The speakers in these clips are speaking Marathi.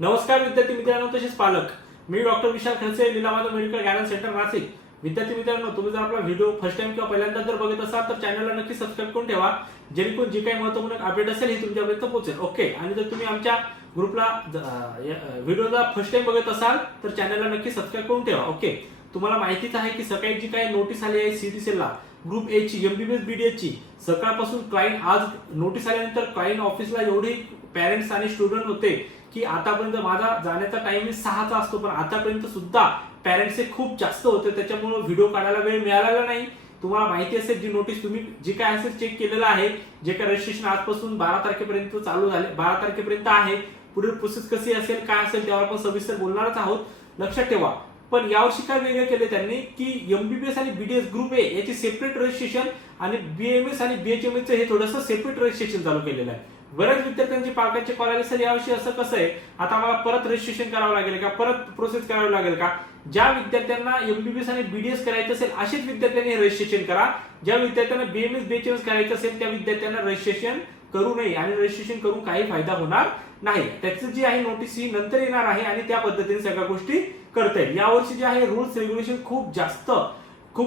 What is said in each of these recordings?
नमस्कार विद्यार्थी मित्रांनो तसेच पालक, मी doctor Vishal Khadse, Leelamadhav medical guidance centre Nashik. विद्यार्थी मित्रांनो, तुम्ही जर आपला व्हिडिओ फर्स्ट टाइम किंवा पहिल्यांदा जर बघत असाल तर चॅनलला नक्की सबस्क्राइब करून ठेवा, जेणेकरून जी काही महत्त्वपूर्ण अपडेट असेल ही तुमच्यापर्यंत पोहोचेल। ओके, आणि जर तुम्ही आमच्या ग्रुपला व्हिडिओला फर्स्ट टाइम बघत असाल तर चॅनलला नक्की सबस्क्राइब करून ठेवा। ओके, तुम्हाला माहितीच आहे की सकाळी जी काही नोटीस आली आहे सीटीसीला ग्रुप ए ची एमबीबीएस बीडीएस ची, सकाळपासून क्लायंट आज नोटीस आल्यानंतर क्लायंट ऑफिसला एवढी पेरेंट्स आणि स्टुडंट होते की आतापर्यंत माझा जाण्याचा टाइम 6चा असतो, पण आतापर्यंत सुद्धा पेरेंट्सचे खूप जास्त होते, त्याच्यामुळे व्हिडिओ काढायला वेळ मिळालेला नाही। तुम्हाला माहिती असेल जी नोटीस तुम्ही जे काय असेल चेक केलेलं आहे, जे काय रजिस्ट्रेशन आजपासून 12 तारखेपर्यंत चालू झाले, 12 तारखेपर्यंत आहे। पुढील प्रोसेस कशी असेल काय असेल त्यावर आपण सविस्तर बोलणारच आहोत, लक्षात ठेवा। पण यावर्षी काय वेगळे केले त्यांनी की एमबीबीएस आणि बीडीएस ग्रुप ए याची सेपरेट रजिस्ट्रेशन आणि बीएमएस आणि बीएचएमएस चे हे थोडंसं सेपरेट रजिस्ट्रेशन चालू केलेलं आहे। बऱ्याच विद्यार्थ्यांचे पालकांचे कॉल आले, सर यावर्षी असं कसं आहे, आता मला परत रजिस्ट्रेशन करावं लागेल का, परत प्रोसेस करावी लागेल का? ज्या विद्यार्थ्यांना एमबीबीएस आणि बीडीएस करायचं असेल अशाच विद्यार्थ्यांनी रजिस्ट्रेशन करा। ज्या विद्यार्थ्यांना बीएमएस बीएचएमएस करायचं असेल त्या विद्यार्थ्यांना रजिस्ट्रेशन करू नये आणि रजिस्ट्रेशन करून काही फायदा होणार नाही। त्याचं जी आहे नोटीस ही नंतर येणार आहे आणि त्या पद्धतीने सगळ्या गोष्टी करता येईल। यावर्षी जे आहे रूल्स रेग्युलेशन खूप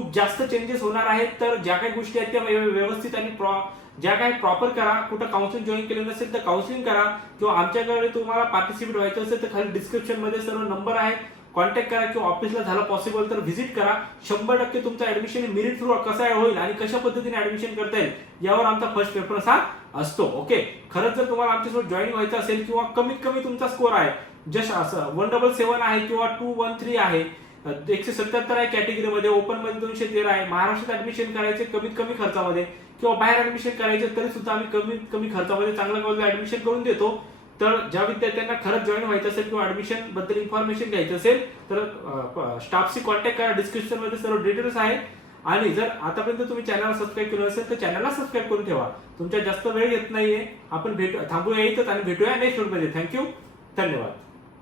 जास्त चेंजेस होणार आहेत, तर ज्या काही गोष्टी आहेत त्या व्यवस्थित आणि ज्या काही प्रॉपर करा। कुठं काउन्सिलिंग जॉईन केलं नसेल तर काउन्सिलिंग करा, किंवा आमच्याकडे तुम्हाला पार्टिसिपेट व्हायचं असेल तर खाली डिस्क्रिप्शन मध्ये सर्व नंबर आहे, कॉन्टॅक्ट करा, किंवा ऑफिसला झालं पॉसिबल तर व्हिजिट करा। 100% तुमचं ऍडमिशन मेरिट थ्रू कसं होईल आणि कशा पद्धतीने ऍडमिशन करता येईल यावर आमचा फर्स्ट प्रेफरन्स हा असतो। ओके, खरंच जर तुम्हाला आमच्यासोबत जॉईन व्हायचं असेल किंवा कमीत कमी तुमचा स्कोर आहे जस्ट असं 177 आहे किंवा 213 आहे, 177 आहे कॅटेगरीमध्ये, ओपन मध्ये 213 आहे, महाराष्ट्रात ऍडमिशन करायचे कमीत कमी खर्चामध्ये किंवा बाहेर ऍडमिशन करायचे तरी सुद्धा आम्ही कमीत कमी खर्चामध्ये चांगल्या कॉलेजला ऍडमिशन करून देतो। तर ज्या विद्यार्थ्यांना खरंच जॉईन व्हायचं असेल किंवा ऍडमिशन बद्दल इन्फॉर्मेशन घ्यायचं असेल तर स्टाफशी कॉन्टॅक्ट करा, डिस्क्रिप्शन मध्ये सर्व डिटेल्स आहेत। आणि जर आतापर्यंत तुम्ही चॅनलला सबस्क्राईब केलं असेल तर चॅनलला सबस्क्राईब करून ठेवा, तुमच्या जास्त वेळ येत नाहीये। आपण थांबूया इथंच आणि भेटूया नेक्स्ट व्हिडिओमध्ये। थँक्यू, धन्यवाद।